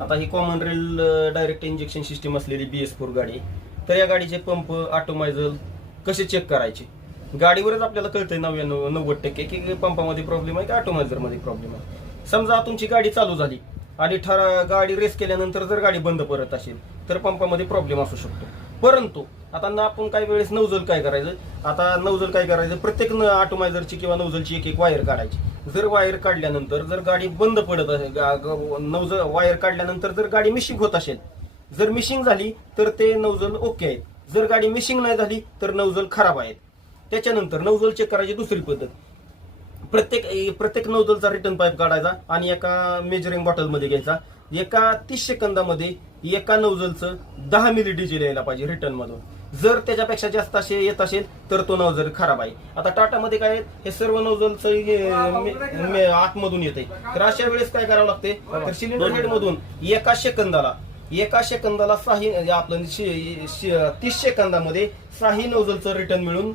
आता ही common rail direct injection system असलेली BS4 गाडी, तर या गाडीचे पंप ऑटोमायझल कसे चेक करायचे गाडीवरच आपल्याला कळतंय 90% की पंपामध्ये प्रॉब्लेम आहे की ऑटोमायझरमध्ये प्रॉब्लेम आहे. समजा तुमची गाडी चालू झाली आणि गाडी रेस केल्यानंतर जर गाडी बंद पडत असेल तर पंपामध्ये प्रॉब्लेम असू शकतो. परंतु आता आपण काही वेळेस नौजल काय करायचं, आता नौजल काय करायचं, प्रत्येक ऑटोमायझरची किंवा नौजलची एक वायर काढायची. जर वायर काढल्यानंतर जर गाडी बंद पडत असेल, वायर काढल्यानंतर जर गाडी मिशिंग होत असेल, जर मिशिंग झाली तर ते नौजल ओके आहेत. जर गाडी मिशिंग नाही झाली तर नौजल खराब आहेत. त्याच्यानंतर नौजल चेक करायची दुसरी पद्धत, प्रत्येक नौजलचा रिटर्न पाईप काढायचा आणि एका मेजरिंग बॉटलमध्ये घ्यायचा. एका 30 सेकंदामध्ये एका नौजलचं 10 मिली डिझेल यायला पाहिजे रिटर्न मधून. जर त्याच्यापेक्षा जास्त असे येत असेल तर तो नौजल खराब आहे. आता टाटामध्ये काय आहे, हे सर्व नौजलचं आतमधून येते. तर अशा वेळेस काय करावं लागते, तर सिलेंडर हेड मधून एका सेकंदाला आपलं 30 सेकंदामध्ये 6 नौजलचं रिटर्न मिळून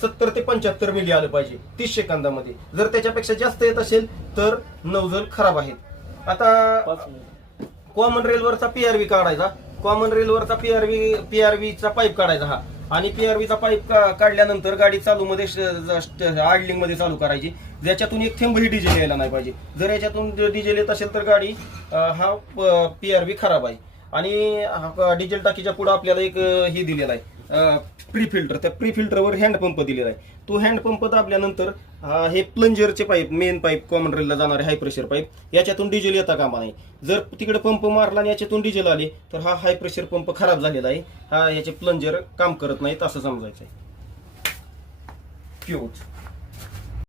70 ते 75 मिली आलं पाहिजे 30 सेकंदामध्ये. जर त्याच्यापेक्षा जास्त येत असेल तर नौजल खराब आहेत. आता कॉमन रेलवरचा PRV काढायचा. कॉमन रेलवरचा PRVचा पाईप काढायचा हा, आणि PRVचा पाईप काढल्यानंतर गाडी चालू मध्ये आयडलिंग मध्ये चालू करायची. ज्याच्यातून एक थेंबही डिझेल यायला नाही पाहिजे. जर याच्यातून डिझेल येत असेल तर गाडी हा PRV खराब आहे. आणि डिझेल टाकीच्या पुढे आपल्याला एक हे दिलेला आहे प्री फिल्टर. त्या प्री फिल्टरवर हँडपंप दिलेला आहे. तो हँडपंप दाबल्यानंतर हे प्लंजरचे पाईप, मेन पाईप, कॉमन रेलला जाणारे हाय प्रेशर पाईप, याच्यातून डिझेल येता कामा नाही. जर तिकडे पंप मारला आणि याच्यातून डिझेल आले तर हा हाय प्रेशर पंप खराब झालेला आहे. हा याचे प्लंजर काम करत नाहीत असं समजायचं आहे. फ्यूज